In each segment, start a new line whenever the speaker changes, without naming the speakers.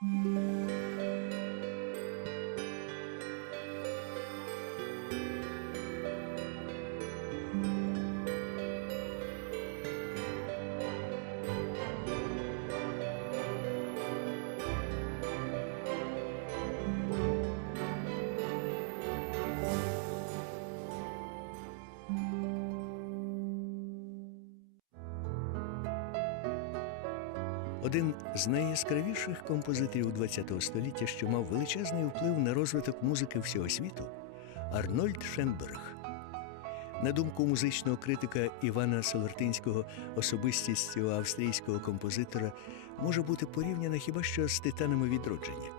Música Один з найяскравіших композиторів ХХ століття, що мав величезний вплив на розвиток музики всього світу Арнольд Шенберг. На думку музичного критика Івана Солертинського, особистість австрійського композитора може бути порівняна хіба що з титанами відродження.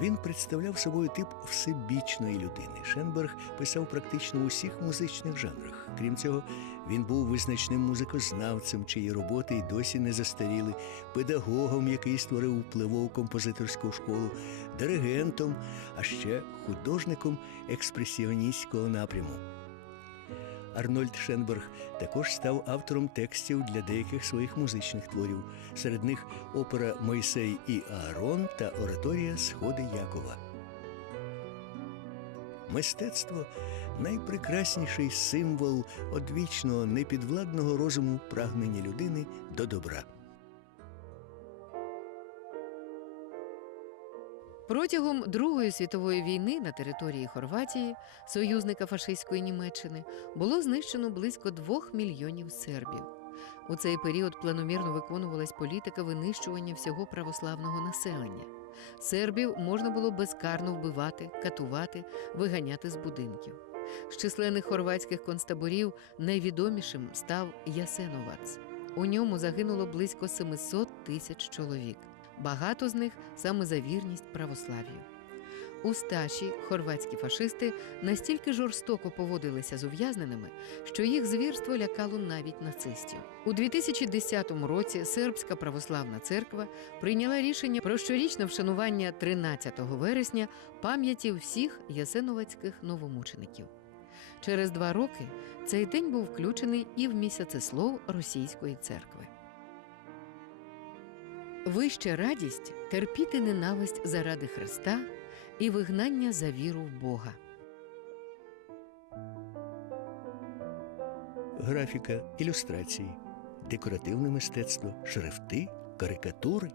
Він представляв собою тип всебічної людини. Шенберг писав практично у всіх музичних жанрах. Крім цього, він був визначним музикознавцем, чиї роботи й досі не застаріли, педагогом, який створив впливову композиторську школу, диригентом, а ще художником експресіоністського напряму. Арнольд Шенберг також став автором текстів для деяких своїх музичних творів. Серед них опера Мойсей і Аарон та ораторія Сходи Якова. Мистецтво найпрекрасніший символ одвічного непідвладного розуму прагнення людини до добра.
Протягом Другої світової війни на території Хорватії, союзника фашистської Німеччини, було знищено близько двох мільйонів сербів. У цей період планомірно виконувалась політика винищування всього православного населення. Сербів можна було безкарно вбивати, катувати, виганяти з будинків. З численних хорватських концтаборів найвідомішим став Ясеновац. У ньому загинуло близько 700 тисяч чоловік. Багато з них саме за вірність православ'ю. У сташі хорватські фашисти настільки жорстоко поводилися з ув'язненими, що їх звірство лякало навіть нацистів. У 2010 році Сербська православна церква прийняла рішення про щорічне вшанування 13 вересня пам'яті всіх ясеновацьких новомучеників. Через два роки цей день був включений і в місяцеслов російської церкви. Вища радість терпіти ненависть заради Христа і вигнання за віру в Бога.
Графіка, ілюстрації, декоративне мистецтво, шрифти, карикатури.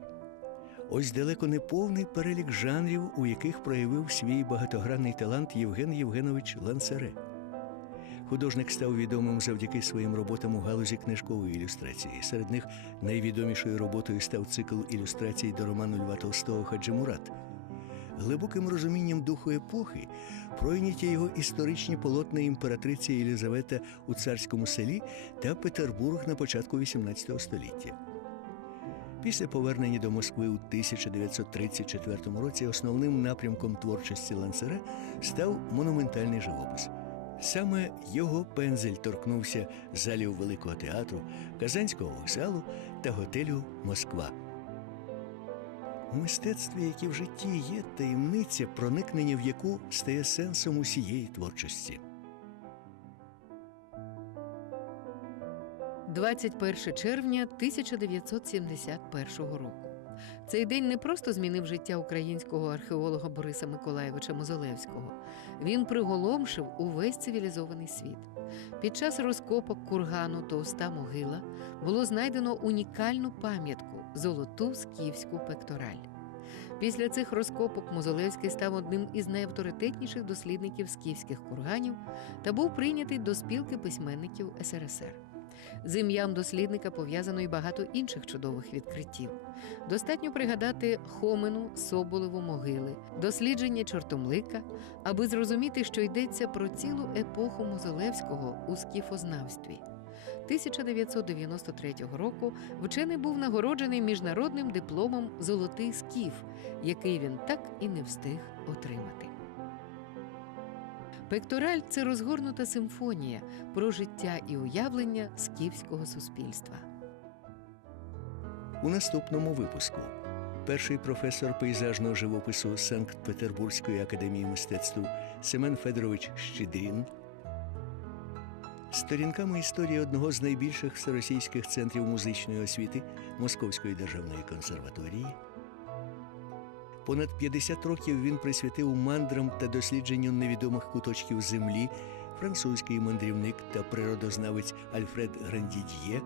Ось далеко не повний перелік жанрів, у яких проявив свій багатогранний талант Євген Євгенович Ланцаре. Художник став відомим завдяки своїм роботам у галузі книжкової ілюстрації. Серед них найвідомішою роботою став цикл ілюстрацій до роману Льва Толстого Хаджимурат. Глибоким розумінням духу епохи пройняті його історичні полотна імператриці Єлизавета у царському селі та Петербург на початку XVIII століття. Після повернення до Москви у 1934 році основним напрямком творчості Лансера став монументальний живопис. Саме його пензель торкнувся залів Великого театру, Казанського вокзалу та готелю Москва. У мистецтві, як і в житті, є таємниця, проникнення в яку стає сенсом усієї творчості.
21 червня 1971 року. Цей день не просто змінив життя українського археолога Бориса Миколаєвича Мозолевського. Він приголомшив увесь цивілізований світ. Під час розкопок кургану Товста могила було знайдено унікальну пам'ятку золоту скіфську пектораль. Після цих розкопок Мозолевський став одним із найавторитетніших дослідників скіфських курганів та був прийнятий до спілки письменників СРСР. З ім'ям дослідника пов'язано й багато інших чудових відкриттів. Достатньо пригадати Хомену, Соболеву могили, дослідження чортомлика, аби зрозуміти, що йдеться про цілу епоху Мозолевського у скіфознавстві. 1993 року вчений був нагороджений міжнародним дипломом Золотий скіф, який він так і не встиг отримати. Пектораль це розгорнута симфонія про життя і уявлення скіфського суспільства.
У наступному випуску. Перший професор пейзажного живопису Санкт-Петербурзької академії мистецтв Семен Федорович Щедрін. Сторінками історії одного з найбільших всеросійських центрів музичної освіти Московської державної консерваторії Понад 50 років він присвятив мандрам та дослідженню невідомих куточків землі, французький мандрівник та природознавець Альфред Грандід'є.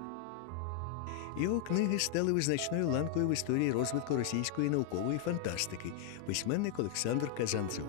Його книги стали визначною ланкою в історії розвитку російської наукової фантастики, письменник Олександр Казанцев.